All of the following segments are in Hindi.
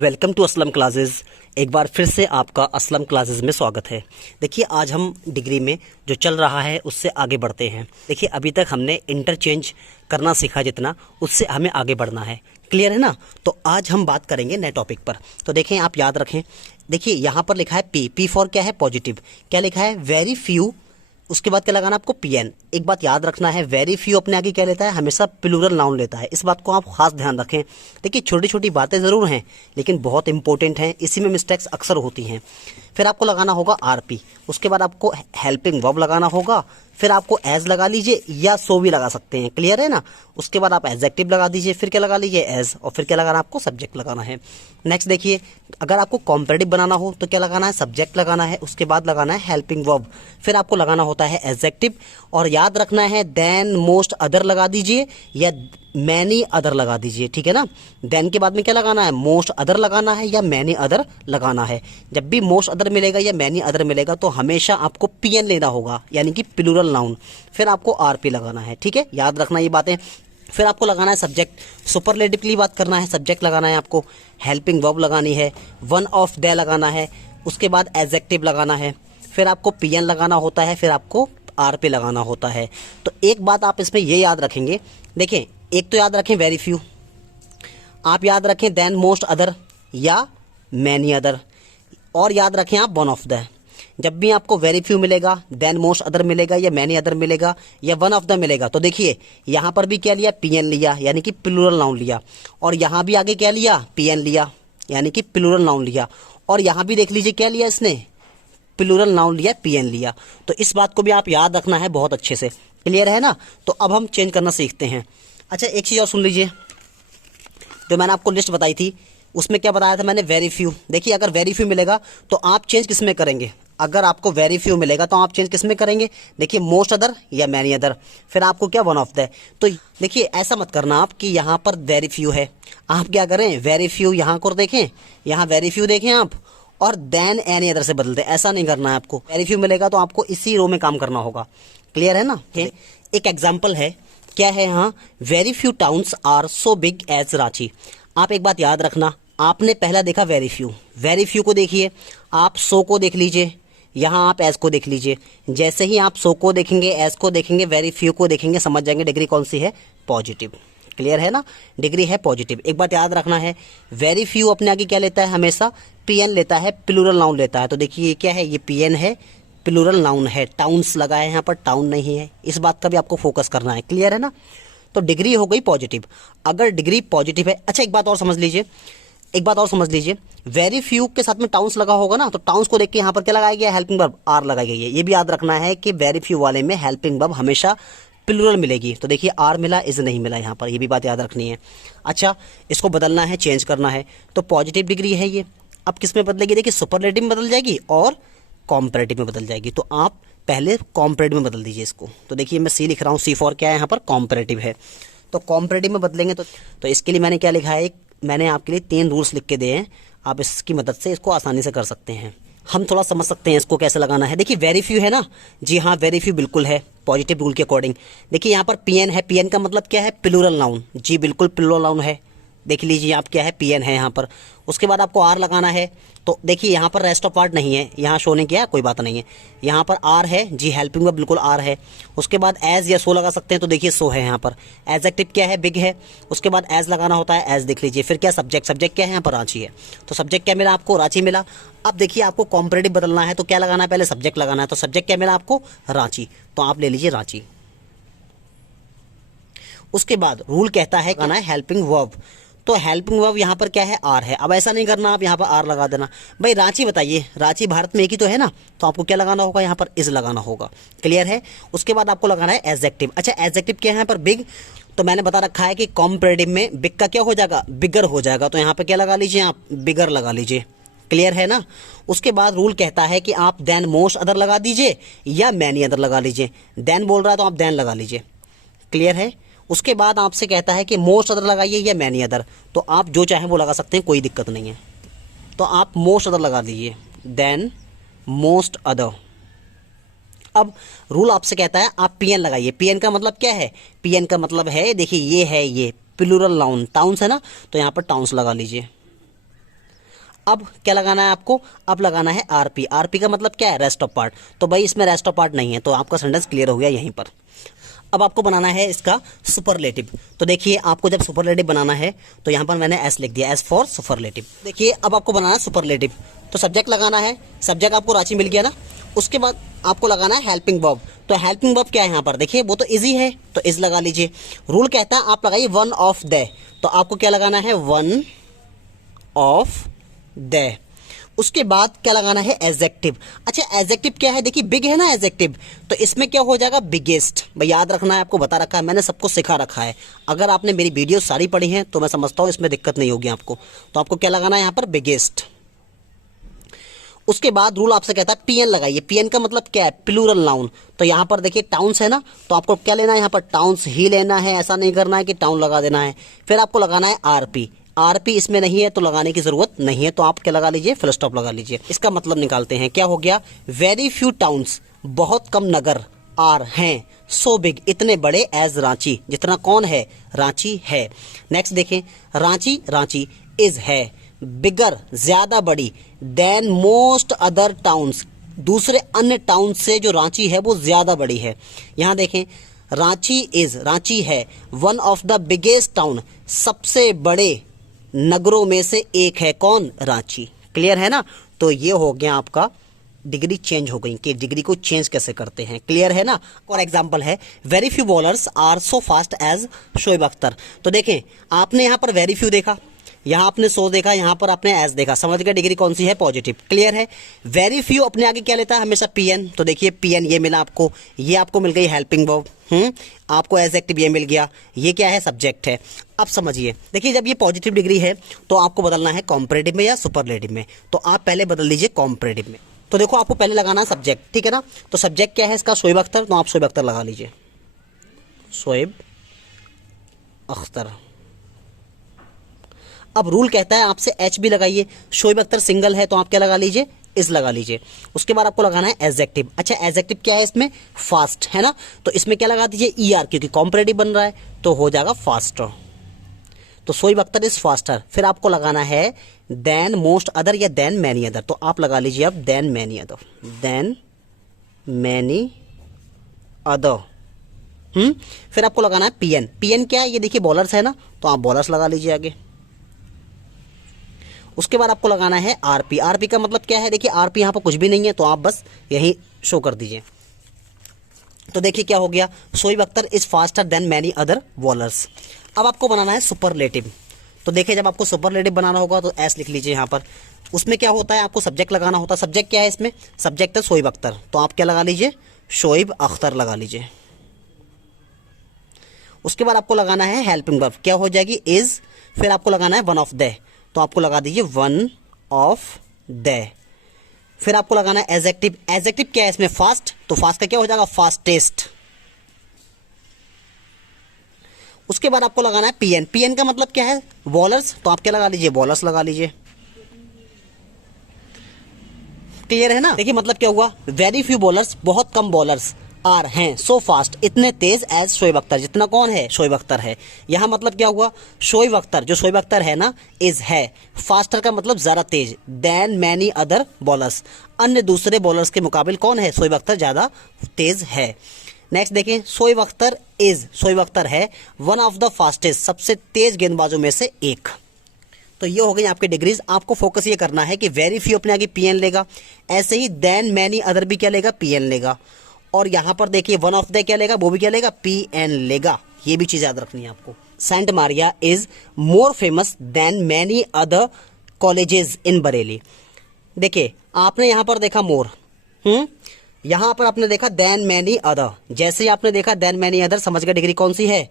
Welcome to Aslam classes. एक बार फिर से आपका असलम क्लासेस में स्वागत है। देखिए, आज हम डिग्री में जो चल रहा है उससे आगे बढ़ते हैं। देखिए, अभी तक हमने इंटरचेंज करना सीखा, जितना उससे हमें आगे बढ़ना है। क्लियर है ना? तो आज हम बात करेंगे नए टॉपिक पर। तो देखें, आप याद रखें। देखिए, यहाँ पर लिखा है पी फॉर क्या है? पॉजिटिव। क्या लिखा है? Very few. उसके बाद क्या लगाना आपको? पीएन। एक बात याद रखना है, वेरी फ्यू अपने आगे क्या लेता है? हमेशा प्लूरल नाउन लेता है। इस बात को आप खास ध्यान रखें। देखिए, छोटी छोटी बातें जरूर हैं लेकिन बहुत इंपॉर्टेंट हैं, इसी में मिस्टेक्स अक्सर होती हैं। फिर आपको लगाना होगा आरपी। उसके बाद आपको हेल्पिंग वर्ब लगाना होगा। फिर आपको एज लगा लीजिए या सो भी लगा सकते हैं। क्लियर है ना? उसके बाद आप एडजेक्टिव लगा दीजिए, फिर क्या लगा लीजिए? एज। और फिर क्या लगाना? आपको सब्जेक्ट लगाना है। नेक्स्ट देखिए, अगर आपको कॉम्परेटिव बनाना हो तो क्या लगाना है? सब्जेक्ट लगाना है। उसके बाद लगाना है हेल्पिंग वर्ब। फिर आपको लगाना होता है एडजेक्टिव। और याद रखना है देन, मोस्ट, अदर लगा दीजिए या मैनी अदर लगा दीजिए। ठीक है ना? देन के बाद में क्या लगाना है? मोस्ट अदर लगाना है या मैनी अदर लगाना है। जब भी मोस्ट अदर मिलेगा या मैनी अदर मिलेगा तो हमेशा आपको पीएन लेना होगा, यानी कि प्लूरल नाउन। फिर आपको आरपी लगाना है। ठीक है, याद रखना ये बातें। फिर आपको लगाना है सब्जेक्ट। सुपरलेटिव के लिए बात करना है, सब्जेक्ट लगाना है आपको। हेल्पिंग वर्ब लगानी है। वन ऑफ द लगाना है। उसके बाद एडजेक्टिव लगाना है। फिर आपको पीएन लगाना होता है। फिर आपको आरपी लगाना होता है। तो एक बात आप इसमें ये याद रखेंगे। देखें, एक तो याद रखें वेरी फ्यू, आप याद रखें देन, मोस्ट अदर या मैनी अदर, और याद रखें आप वन ऑफ द। जब भी आपको वेरी फ्यू मिलेगा, देन मोस्ट अदर मिलेगा या मैनी अदर मिलेगा या वन ऑफ द मिलेगा, तो देखिए यहां पर भी क्या लिया? पीएन लिया, यानी कि प्लूरल नाउन लिया। और यहां भी आगे क्या लिया? पीएन लिया, यानी कि प्लूरल नाउन लिया। और यहां भी देख लीजिए क्या लिया इसने? प्लूरल नाउन लिया, पीएन लिया। तो इस बात को भी आप याद रखना है बहुत अच्छे से। क्लियर है ना? तो अब हम चेंज करना सीखते हैं। अच्छा, एक चीज़ और सुन लीजिए। जो मैंने आपको लिस्ट बताई थी उसमें क्या बताया था मैंने? Very few. देखिए, अगर वेरी फ्यू मिलेगा तो आप चेंज किस में करेंगे? अगर आपको वेरी फ्यू मिलेगा तो आप चेंज किस में करेंगे? देखिए, मोस्ट अदर या मैनी अदर। फिर आपको क्या? One of the. तो देखिए, ऐसा मत करना आप कि यहाँ पर वेरी फ्यू है, आप क्या करें? वेरी फ्यू यहाँ को देखें, यहाँ वेरी फ्यू देखें आप, और देन एनी अदर से बदल दे। ऐसा नहीं करना है आपको। वेरी फ्यू मिलेगा तो आपको इसी रो में काम करना होगा। क्लियर है ना? एक एग्जाम्पल है, क्या है यहाँ? Very few towns are so big as Ranchi. आप एक बात याद रखना, आपने पहला देखा वेरी फ्यू, वेरी फ्यू को देखिए, आप सो को देख लीजिए, यहाँ आप एज को देख लीजिए। जैसे ही आप सो को देखेंगे, एज को देखेंगे, वेरी फ्यू को देखेंगे, समझ जाएंगे डिग्री कौन सी है? पॉजिटिव। क्लियर है ना? डिग्री है पॉजिटिव। एक बात याद रखना है, वेरी फ्यू अपने आगे क्या लेता है? हमेशा पीएन लेता है, प्लूरल नाउन लेता है। तो देखिए ये क्या है? ये पीएन है, प्लूरल नाउन है। टाउन्स लगा है यहाँ पर, टाउन नहीं है। इस बात का भी आपको फोकस करना है। क्लियर है ना? तो डिग्री हो गई पॉजिटिव। अगर डिग्री पॉजिटिव है, अच्छा एक बात और समझ लीजिए, एक बात और समझ लीजिए, वेरी फ्यू के साथ में टाउन्स लगा होगा ना, तो टाउन्स को देख के यहाँ पर क्या लगाया गया? हेल्पिंग वर्ब आर लगाई गई है। ये भी याद रखना है कि वेरी फ्यू वाले में हेल्पिंग वर्ब हमेशा प्लूरल मिलेगी। तो देखिए, आर मिला, इज नहीं मिला यहाँ पर, ये भी बात याद रखनी है। अच्छा, इसको बदलना है, चेंज करना है। तो पॉजिटिव डिग्री है ये, अब किस में बदलेगी? देखिए, सुपरलेटिव में बदल जाएगी और कॉम्परेटिव में बदल जाएगी। तो आप पहले कॉम्परेटिव में बदल दीजिए इसको। तो देखिए, मैं सी लिख रहा हूँ, सी फॉर क्या है यहाँ पर? कॉम्परेटिव है। तो कॉम्परेटिव में बदलेंगे तो इसके लिए मैंने क्या लिखा है? मैंने आपके लिए 3 रूल्स लिख के दिए हैं, आप इसकी मदद से इसको आसानी से कर सकते हैं। हम थोड़ा समझ सकते हैं इसको कैसे लगाना है। देखिए, वेरी फ्यू है ना? जी हाँ, वेरी फ्यू बिल्कुल है पॉजिटिव रूल के अकॉर्डिंग। देखिए, यहाँ पर पीएन है, पीएन का मतलब क्या है? Plural noun. जी बिल्कुल प्लूरल नाउन है। देख लीजिए आप, क्या है? पीएन है यहाँ पर। उसके बाद आपको आर लगाना है। तो देखिए, यहाँ पर रेस्ट ऑफ पार्ट नहीं है, यहाँ शो नहीं किया, कोई बात नहीं है। यहाँ पर आर है, जी हेल्पिंग वर्ब बिल्कुल आर है। उसके बाद एज या सो लगा सकते हैं, तो देखिए सो है यहाँ पर। एडजेक्टिव क्या है? बिग है। उसके बाद एज लगाना होता है, एज देख लीजिए। फिर क्या? सब्जेक्ट। सब्जेक्ट क्या है यहाँ पर? रांची है। तो सब्जेक्ट क्या मिला आपको? रांची मिला। अब देखिए, आपको कॉम्परेटिव बदलना है तो क्या लगाना है? पहले सब्जेक्ट लगाना है। तो सब्जेक्ट क्या मिला आपको? रांची। तो आप ले लीजिए रांची। उसके बाद रूल कहता है लगाना है हेल्पिंग वर्ब। तो हेल्पिंग वर्ब यहाँ पर क्या है? आर है। अब ऐसा नहीं करना आप यहाँ पर आर लगा देना। भाई रांची बताइए, रांची भारत में एक ही तो है ना, तो आपको क्या लगाना होगा? यहाँ पर इज लगाना होगा। क्लियर है? उसके बाद आपको लगाना है एडजेक्टिव। अच्छा, एडजेक्टिव क्या है यहाँ पर? बिग। तो मैंने बता रखा है कि कॉम्परेटिव में बिग का क्या हो जाएगा? बिगर हो जाएगा। तो यहाँ पर क्या लगा लीजिए आप? बिगर लगा लीजिए। क्लियर है ना? उसके बाद रूल कहता है कि आप देन, मोस्ट अदर लगा दीजिए या मैनी अदर लगा लीजिए। देन बोल रहा है तो आप देन लगा लीजिए। क्लियर है? उसके बाद आपसे कहता है कि मोस्ट अदर लगाइए या मैनी अदर, तो आप जो चाहें वो लगा सकते हैं, कोई दिक्कत नहीं है। तो आप मोस्ट अदर लगा दीजिए, देन मोस्ट अदर। अब रूल आपसे कहता है आप पीएन लगाइए। पीएन का मतलब क्या है? पीएन का मतलब है, देखिए ये है, ये प्लूरल नाउन, टाउन्स है ना, तो यहाँ पर टाउन्स लगा लीजिए। अब क्या लगाना है आपको, अब लगाना है आरपी। आरपी का मतलब क्या है, रेस्ट ऑफ पार्ट। तो भाई इसमें रेस्ट ऑफ पार्ट नहीं है, तो आपका सेंटेंस क्लियर हो गया यहीं पर। अब आपको बनाना है इसका सुपरलेटिव। तो देखिए आपको जब सुपरलेटिव बनाना है तो यहाँ पर मैंने एस लिख दिया, एस फॉर सुपरलेटिव। देखिए अब आपको बनाना है सुपरलेटिव। तो सब्जेक्ट लगाना है, सब्जेक्ट आपको रांची मिल गया ना। उसके बाद आपको लगाना है हेल्पिंग वर्ब। तो हेल्पिंग वर्ब क्या है यहाँ पर, देखिए वो तो इजी है, तो इज लगा लीजिए। रूल कहता है आप लगाइए वन ऑफ द, तो आपको क्या लगाना है, वन ऑफ द। उसके बाद क्या लगाना है, एडजेक्टिव। अच्छा एडजेक्टिव क्या है, देखिए बिग है ना एडजेक्टिव, तो इसमें क्या हो जाएगा, बिगेस्ट। भाई याद रखना है, आपको बता रखा है मैंने, सबको सिखा रखा है। अगर आपने मेरी वीडियो सारी पढ़ी हैं तो मैं समझता हूँ इसमें दिक्कत नहीं होगी आपको। तो आपको क्या लगाना है यहाँ पर, बिगेस्ट। उसके बाद रूल आपसे कहता है पीएन लगाइए। पीएन का मतलब क्या है, प्लूरल नाउन। तो यहाँ पर देखिए टाउन्स है ना, तो आपको क्या लेना है यहाँ पर, टाउन्स ही लेना है, ऐसा नहीं करना है कि टाउन लगा देना है। फिर आपको लगाना है आरपी। आरपी इसमें नहीं है तो लगाने की जरूरत नहीं है, तो आप क्या लगा लीजिए, फुल स्टॉप लगा लीजिए। इसका मतलब निकालते हैं, क्या हो गया, वेरी फ्यू टाउन्स, बहुत कम नगर, आर हैं, सो बिग, इतने बड़े, एज रांची, जितना कौन है, रांची है। नेक्स्ट देखें, रांची, रांची इज है, बिगर ज्यादा बड़ी, देन मोस्ट अदर टाउन्स, दूसरे अन्य टाउन से जो रांची है वो ज्यादा बड़ी है। यहां देखें, रांची इज, रांची है, one of the biggest town, सबसे बड़े नगरों में से एक है, कौन, रांची। क्लियर है ना। तो ये हो गया आपका, डिग्री चेंज हो गई कि डिग्री को चेंज कैसे करते हैं। क्लियर है ना। और एग्जांपल है, very few bowlers are so fast as Shoaib Akhtar. तो देखें आपने यहाँ पर वेरी फ्यू देखा, यहाँ आपने सो देखा, यहाँ पर आपने एज देखा, समझ गए डिग्री कौन सी है, पॉजिटिव। क्लियर है। वेरी फ्यू अपने आगे क्या लेता है, हमेशा पीएन। तो देखिए पीएन ये मिला आपको, ये आपको मिल गई हेल्पिंग वर्ब, आपको एडजेक्टिव ये मिल गया, ये क्या है, सब्जेक्ट है। अब समझिए, देखिए जब ये पॉजिटिव डिग्री है तो आपको बदलना है कॉम्परेटिव में या सुपरलेटिव में। तो आप पहले बदल लीजिए कॉम्परेटिव में। तो देखो आपको पहले लगाना है सब्जेक्ट, ठीक है ना। तो सब्जेक्ट क्या है इसका, शोएब अख्तर, तो आप शोएब अख्तर लगा लीजिए, शोएब अख्तर। अब रूल कहता है आपसे एच भी लगाइए। शोएब अख्तर सिंगल है तो आप क्या लगा लीजिए, इस लगा लीजिए। उसके बाद आपको लगाना है एडजेक्टिव। अच्छा एडजेक्टिव क्या है इसमें, फास्ट है ना, तो इसमें क्या लगा दीजिए, ईआर, क्योंकि कॉम्परेटिव बन रहा है तो हो जाएगा फास्टर। तो शोएब अख्तर इज फास्टर। फिर आपको लगाना है देन मोस्ट अदर या देन मैनी अदर, तो आप लगा लीजिए अब than many other, than many other. फिर आपको लगाना है पीएन। पीएन क्या है, ये देखिए बॉलर्स है ना, तो आप बॉलर्स लगा लीजिए आगे। उसके बाद आपको लगाना है आरपी। आरपी का मतलब क्या है, देखिए आरपी यहाँ पर कुछ भी नहीं है, तो आप बस यही शो कर दीजिए। तो देखिए क्या हो गया, Shoaib Akhtar is faster than many other bowlers. अब आपको बनाना है सुपरलेटिव। तो देखिए जब आपको सुपरलेटिव बनाना होगा तो एस लिख लीजिए यहाँ पर। उसमें क्या होता है, आपको सब्जेक्ट लगाना होता है। सब्जेक्ट क्या है इसमें, सब्जेक्ट है शोएब अख्तर, तो आप क्या लगा लीजिए, शोएब अख्तर लगा लीजिए। उसके बाद आपको लगाना है हेल्पिंग वर्ब, क्या हो जाएगी, इज। फिर आपको लगाना है वन ऑफ द, तो आपको लगा दीजिए वन ऑफ द। फिर आपको लगाना है एडजेक्टिव। एडजेक्टिव क्या है इसमें, फास्ट, तो फास्ट का क्या हो जाएगा, फास्टेस्ट। उसके बाद आपको लगाना है पीएन। पीएन का मतलब क्या है, बॉलर्स, तो आप क्या लगा लीजिए, बॉलर्स लगा लीजिए। क्लियर है ना। देखिए मतलब क्या हुआ, वेरी फ्यू बॉलर्स, बहुत कम बॉलर्स, आर हैं, सो फास्ट, इतने तेज, एज शोएब अख्तर, जितना कौन है, शोएब अख्तर है। यहां मतलब क्या हुआ, शोएब अख्तर, जो शोएब अख्तर है ना, इज है, फास्टर का मतलब ज्यादा तेज, देन मैनी अदर बॉलर्स, अन्य दूसरे बॉलर्स के मुकाबले कौन है, शोएब अख्तर ज्यादा तेज है। नेक्स्ट देखें, शोएब अख्तर इज, शोएब अख्तर है वन ऑफ द फास्टेस्ट, सबसे तेज गेंदबाजों में से एक। तो ये हो गई आपकी डिग्रीज। आपको फोकस ये करना है कि वेरी फ्यू अपने आगे पीएन लेगा, ऐसे ही देन मैनी अदर भी क्या लेगा, पीएन लेगा। और यहां पर देखिए वन ऑफ द क्या लेगा, वो भी क्या लेगा, पीएन लेगा। ये भी चीज याद रखनी है आपको। Saint Maria is more famous than many other colleges in Bareilly. देखिए आपने यहां पर देखा मोर, यहां पर आपने देखा देन मैनी अदर। जैसे ही आपने देखा देन मैनी अदर, समझ गए डिग्री कौन सी है,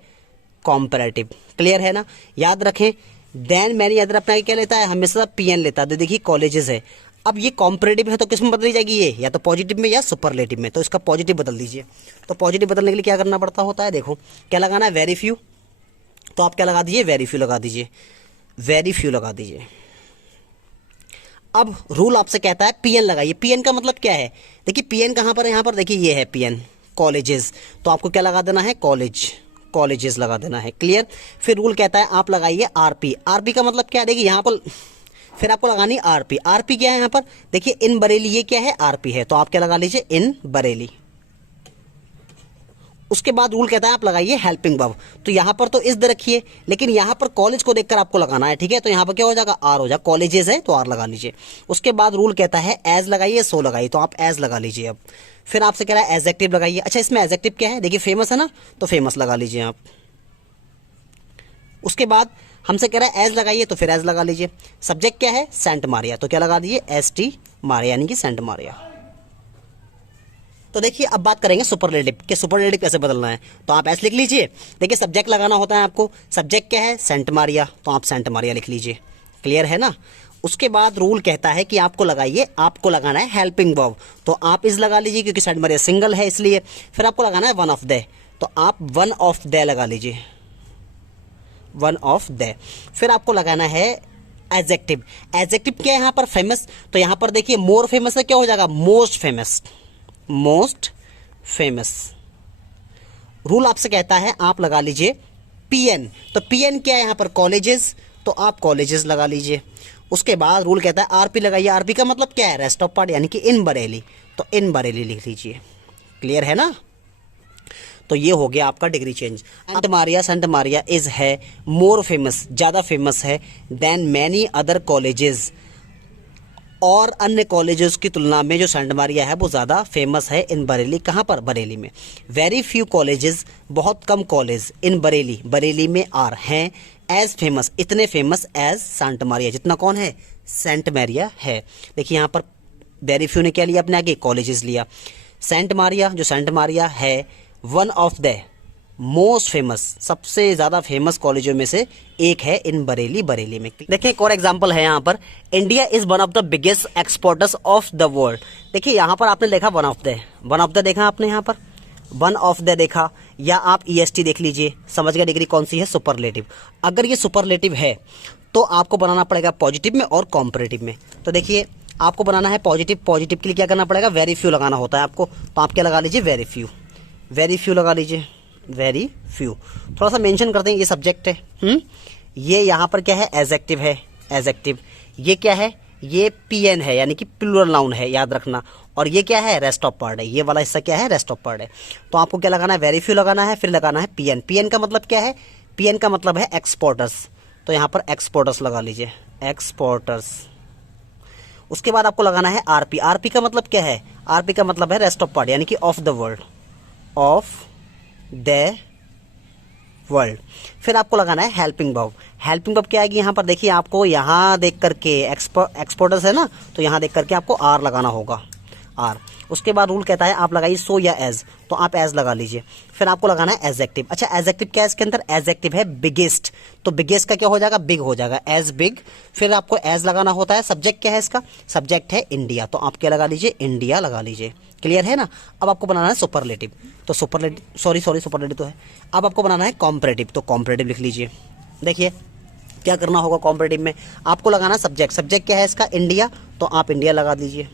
कॉम्पैरेटिव। क्लियर है ना। याद रखें देन मैनी अदर अपना क्या लेता है, हमेशा पीएन लेता है। तो देखिए कॉलेजेस है, अब ये कॉम्परेटिव है तो किस में बदली जाएगी, ये या तो पॉजिटिव में या सुपरलेटिव में। तो इसका पॉजिटिव बदल दीजिए। तो पॉजिटिव बदलने के लिए क्या करना पड़ता होता है, देखो क्या लगाना है, वेरी फ्यू, तो आप क्या लगा दीजिए, वेरी फ्यू लगा दीजिए, वेरी फ्यू लगा दीजिए। अब रूल आपसे कहता है पीएन लगाइए। पीएन का मतलब क्या है, देखिए पीएन कहां पर है, यहां पर देखिए ये है पीएन, कॉलेजेस, तो आपको क्या लगा देना है, कॉलेज, कॉलेजेस लगा देना है। क्लियर। फिर रूल कहता है आप लगाइए आरपी। आरपी का मतलब क्या है, देखिए यहां पर फिर आपको लगानी आरपी। आरपी क्या है यहाँ पर, देखिए इन बरेली, ये क्या है आरपी है, तो आप क्या लगा लीजिए इन बरेली। उसके बाद रूल कहता है आप लगाइए हेल्पिंग वर्ब, तो यहां पर तो इस रखिए, लेकिन यहां पर कॉलेज को देखकर आपको लगाना है, ठीक है। तो यहां पर क्या हो जाएगा आर हो जाएगा, कॉलेजेस है तो आर लगा लीजिए। उसके बाद रूल कहता है एज लगाइए सो लगाइए, तो आप एज लगा लीजिए। अब फिर आपसे कह रहा है एडजेक्टिव लगाइए। अच्छा इसमें एडजेक्टिव क्या है, देखिए फेमस है ना, तो फेमस लगा लीजिए आप। उसके बाद हमसे कह रहा है एज लगाइए, तो फिर एज लगा लीजिए। सब्जेक्ट क्या है सेंट मारिया, तो क्या लगा दीजिए एस टी मारिया, यानी कि सेंट मारिया। तो देखिए अब बात करेंगे सुपरलेटिव कि सुपरलेटिव कैसे बदलना है, तो आप ऐसे लिख लीजिए। देखिए सब्जेक्ट लगाना होता है आपको, सब्जेक्ट क्या है सेंट मारिया, तो आप सेंट मारिया लिख लीजिए, क्लियर है ना। उसके बाद रूल कहता है कि आपको लगाइए, आपको लगाना है हेल्पिंग वर्ब, तो आप इस लगा लीजिए क्योंकि सेंट मारिया सिंगल है इसलिए। फिर आपको लगाना है वन ऑफ द, तो आप वन ऑफ द लगा लीजिए, वन ऑफ द। फिर आपको लगाना है एडजेक्टिव। एडजेक्टिव क्या है यहाँ पर फेमस, तो यहाँ पर देखिए मोर फेमस है, क्या हो जाएगा most famous, most famous. Rule आपसे कहता है आप लगा लीजिए पीएन, तो पीएन क्या है यहाँ पर कॉलेजेस, तो आप कॉलेजेस लगा लीजिए। उसके बाद रूल कहता है आरपी लगाइए। आरपी का मतलब क्या है रेस्ट ऑफ पार्ट, यानी कि इन बरेली, तो इन बरेली लिख लीजिए, क्लियर है ना। तो ये हो गया आपका degree change. Saint Maria is है मोर फेमस, ज्यादा फेमस है देन मैनी अदर कॉलेजेस, और अन्य कॉलेजेस की तुलना में जो सेंट मारिया है वो ज़्यादा फेमस है इन बरेली। कहाँ पर, बरेली में। वेरी फ्यू कॉलेजेस, बहुत कम कॉलेज इन बरेली, बरेली में आर हैं एज फेमस, इतने फेमस एज सेंट मारिया, जितना कौन है सेंट मारिया है। देखिए यहाँ पर वेरी फ्यू ने क्या लिया अपने आगे कॉलेजेस लिया। सेंट मारिया, जो सेंट मारिया है one of the most famous, सबसे ज्यादा फेमस कॉलेजों में से एक है इन बरेली, बरेली में। देखिए एक और एग्जांपल है यहाँ पर, India is one of the biggest exporters of the world. देखिए यहाँ पर आपने देखा one of the, one of the देखा आपने यहाँ पर वन ऑफ द देखा, या आप ईएसटी देख लीजिए, समझ गया डिग्री कौन सी है सुपरलेटिव। अगर ये सुपरलेटिव है तो आपको बनाना पड़ेगा पॉजिटिव में और कॉम्परेटिव में। तो देखिए आपको बनाना है पॉजिटिव, पॉजिटिव के लिए क्या करना पड़ेगा वेरी फ्यू लगाना होता है आपको, तो आप क्या लगा लीजिए वेरी फ्यू, वेरी फ्यू लगा लीजिए, वेरी फ्यू। थोड़ा सा मेंशन करते हैं, ये सब्जेक्ट है, ये यहाँ पर क्या है एडजेक्टिव है, एडजेक्टिव। ये क्या है, ये पीएन है यानी कि प्लूरल नाउन है, याद रखना। और ये क्या है रेस्ट ऑफ पार्ट है, ये वाला हिस्सा क्या है रेस्ट ऑफ पार्ट है। तो आपको क्या लगाना है वेरी फ्यू लगाना है, फिर लगाना है पीएन। पीएन का मतलब क्या है, पीएन का मतलब है एक्सपोर्टर्स, तो यहाँ पर एक्सपोर्टर्स लगा लीजिए, एक्सपोर्टर्स। उसके बाद आपको लगाना है आरपी। आरपी का मतलब क्या है, आरपी का मतलब है रेस्ट ऑफ पार्ट यानी कि of the world, of the world. फिर आपको लगाना है हेल्पिंग वर्ब। हेल्पिंग वर्ब क्या आएगी यहाँ पर, देखिए आपको यहाँ देख करके एक्सपोर्टर्स है ना, तो यहाँ देख करके आपको आर लगाना होगा, आर। उसके बाद रूल कहता है आप लगाइए सो या एज, तो आप एज लगा लीजिए। फिर आपको लगाना है एडजेक्टिव। अच्छा एडजेक्टिव क्या है इसके अंदर, एडजेक्टिव है बिगेस्ट, तो बिगेस्ट का क्या हो जाएगा बिग हो जाएगा, एज बिग। फिर आपको एज लगाना होता है। सब्जेक्ट क्या है इसका, सब्जेक्ट है इंडिया, तो आप क्या लगा लीजिए इंडिया लगा लीजिए, क्लियर है ना। अब आपको बनाना है सुपरलेटिव, तो सुपरलेटिव सुपरलेटिव तो है। अब आपको बनाना है कॉम्परेटिव, तो कॉम्परेटिव लिख लीजिए। देखिए क्या करना होगा कॉम्परेटिव में, आपको लगाना सब्जेक्ट, सब्जेक्ट क्या है इसका इंडिया, तो आप इंडिया लगा दीजिए।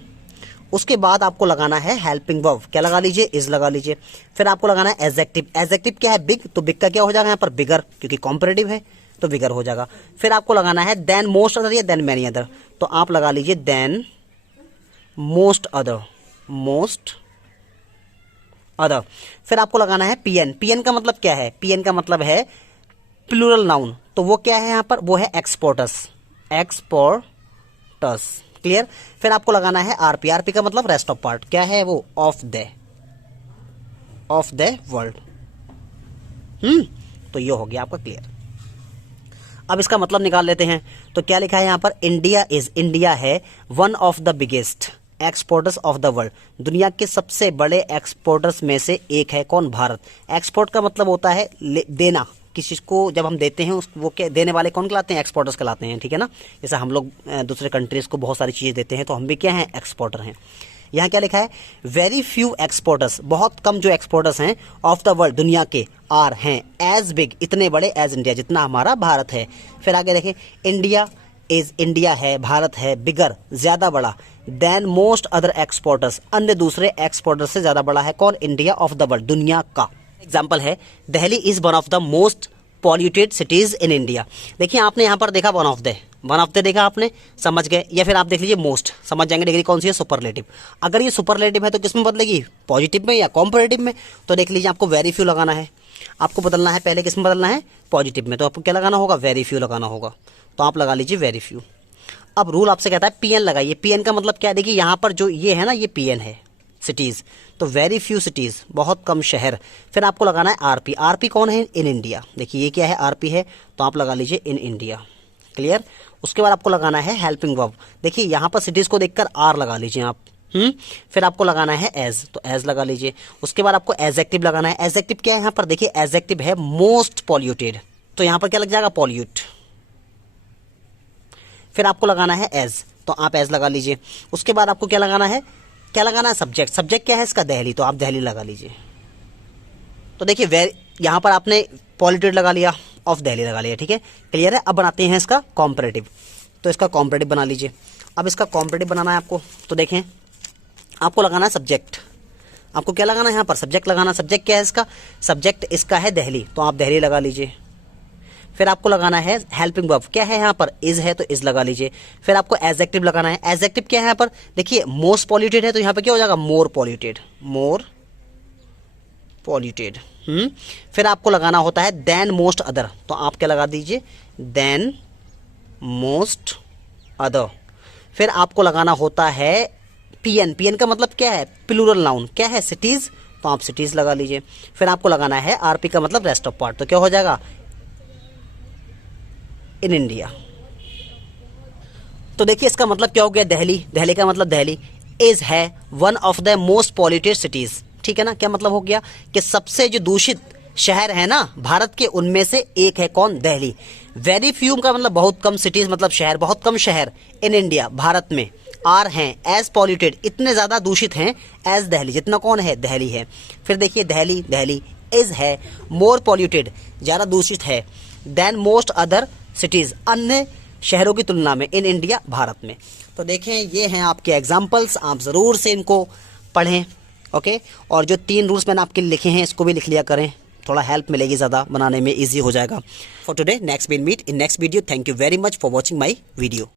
उसके बाद आपको लगाना है हेल्पिंग वर्ब, क्या लगा लीजिए इज लगा लीजिए। फिर आपको लगाना है एडजेक्टिव। एडजेक्टिव क्या है बिग, तो बिग का क्या हो जाएगा यहाँ पर बिगर, क्योंकि कॉम्परेटिव है तो बिगर हो जाएगा। फिर आपको लगाना है देन मोस्ट अदर या देन मैनी अदर, तो आप लगा लीजिए than most other, most other. फिर आपको लगाना है पीएन। पीएन का मतलब क्या है, पीएन का मतलब है प्लूरल नाउन, तो वो क्या है यहाँ पर, वो है एक्सपोर्टर्स, एक्सपोर्टर्स, क्लियर। फिर आपको लगाना है आरपी। आरपी का मतलब रेस्ट ऑफ पार्ट, क्या है वो ऑफ द वर्ल्ड। तो ये हो गया आपका क्लियर। अब इसका मतलब निकाल लेते हैं, तो क्या लिखा है यहाँ पर, इंडिया इज, इंडिया है one of the biggest exporters of the world, दुनिया के सबसे बड़े एक्सपोर्टर्स में से एक है कौन, भारत। एक्सपोर्ट का मतलब होता है देना, किसी चीज को जब हम देते हैं वो क्या देने वाले कौन कहलाते हैं, एक्सपोर्टर्स कहलाते हैं, ठीक है ना। जैसे हम लोग दूसरे कंट्रीज को बहुत सारी चीजें देते हैं तो हम भी क्या हैं एक्सपोर्टर हैं। यहाँ क्या लिखा है, वेरी फ्यू एक्सपोर्टर्स, बहुत कम जो एक्सपोर्टर्स हैं ऑफ द वर्ल्ड दुनिया के, आर हैं एज बिग, इतने बड़े एज इंडिया, जितना हमारा भारत है। फिर आगे देखें इंडिया इज, इंडिया है भारत है बिगर ज्यादा बड़ा, देन मोस्ट अदर एक्सपोर्टर्स, अन्य दूसरे एक्सपोर्टर्स से ज्यादा बड़ा है कौन, इंडिया ऑफ द वर्ल्ड दुनिया का। एग्जाम्पल है Delhi is one of the most polluted cities in India. देखिए आपने यहाँ पर देखा वन ऑफ द देखा आपने, समझ गए। या फिर आप देख लीजिए मोस्ट, समझ जाएंगे डिग्री कौन सी है, सुपरलेटिव। अगर ये सुपरलेटिव है तो किस में बदलेगी, पॉजिटिव में या कॉम्परेटिव में। तो देख लीजिए आपको वेरी फ्यू लगाना है, आपको बदलना है पहले किस में बदलना है, पॉजिटिव में। तो आपको क्या लगाना होगा, वेरी फ्यू लगाना होगा। तो आप लगा लीजिए वेरी फ्यू। अब रूल आपसे कहता है पीएन लगाइए। पीएन का मतलब क्या है, देखिए यहाँ पर जो ये है ना, ये पीएन है सिटीज, तो वेरी फ्यू सिटीज, बहुत कम शहर। फिर आपको लगाना है आरपी। आरपी कौन है, इन इंडिया। देखिए ये क्या है, आरपी है, तो आप लगा लीजिए इन इंडिया। क्लियर। उसके बाद आपको लगाना है हेल्पिंग वर्ब। देखिए यहाँ पर सिटीज को देखकर आर लगा लीजिए आप। फिर आपको लगाना है एज, तो एज लगा लीजिए। उसके बाद आपको एडजेक्टिव लगाना है। एडजेक्टिव क्या है यहाँ पर, देखिए एडजेक्टिव है मोस्ट पॉल्यूटेड, तो यहाँ पर क्या लग जाएगा, पॉल्यूट। फिर आपको लगाना है एज, तो आप एज लगा लीजिए। उसके बाद आपको क्या लगाना है, सब्जेक्ट। सब्जेक्ट क्या है इसका, दिल्ली, तो आप दिल्ली लगा लीजिए। तो देखिए यहाँ पर आपने पॉल्यूटेड लगा लिया, ऑफ दिल्ली लगा लिया, ठीक है, क्लियर है। अब बनाते हैं इसका कॉम्परेटिव। तो इसका कॉम्परेटिव बना लीजिए। अब इसका कॉम्परेटिव बनाना है आपको, तो देखें आपको लगाना है सब्जेक्ट। आपको क्या लगाना है यहाँ पर, सब्जेक्ट लगाना। सब्जेक्ट क्या है इसका, सब्जेक्ट इसका है दिल्ली, तो आप दिल्ली लगा लीजिए। फिर आपको लगाना है हेल्पिंग वर्ब। क्या है यहाँ पर, इज है, तो इज लगा लीजिए। फिर आपको एडजेक्टिव लगाना है। एडजेक्टिव क्या है यहाँ पर, देखिए मोस्ट पॉल्यूटेड है, तो यहाँ पर क्या हो जाएगा, मोर पॉल्यूटेड, मोर पॉल्यूटेड। फिर आपको लगाना होता है देन मोस्ट अदर, तो आप क्या लगा दीजिए, देन मोस्ट अदर। फिर आपको लगाना होता है पीएन। पीएन का मतलब क्या है, प्लूरल नाउन, क्या है, सिटीज, तो आप सिटीज लगा लीजिए। फिर आपको लगाना है आरपी का मतलब रेस्ट ऑफ पार्ट, तो क्या हो जाएगा, इन इंडिया। तो देखिए इसका मतलब क्या हो गया, दिल्ली। दिल्ली का मतलब दिल्ली इज है one of the most polluted cities, ठीक है ना। क्या मतलब हो गया कि सबसे जो दूषित शहर है ना भारत के, उनमें से एक है कौन, दिल्ली। वेरी फ्यू का मतलब बहुत कम, सिटीज मतलब शहर, बहुत कम शहर इन इंडिया, भारत में आर हैं एज पॉल्यूटेड, इतने ज्यादा दूषित हैं एज दिल्ली, जितना कौन है, दिल्ली है। फिर देखिए दिल्ली इज है मोर पॉल्यूटेड, ज्यादा दूषित है, देन मोस्ट अदर सिटीज, अन्य शहरों की तुलना में, इन इंडिया, भारत में। तो देखें ये हैं आपके एग्जाम्पल्स, आप ज़रूर से इनको पढ़ें, ओके। और जो 3 रूल्स मैंने आपके लिखे हैं इसको भी लिख लिया करें, थोड़ा हेल्प मिलेगी, ज़्यादा बनाने में ईजी हो जाएगा। For today next will meet in next video. Thank you very much for watching my video.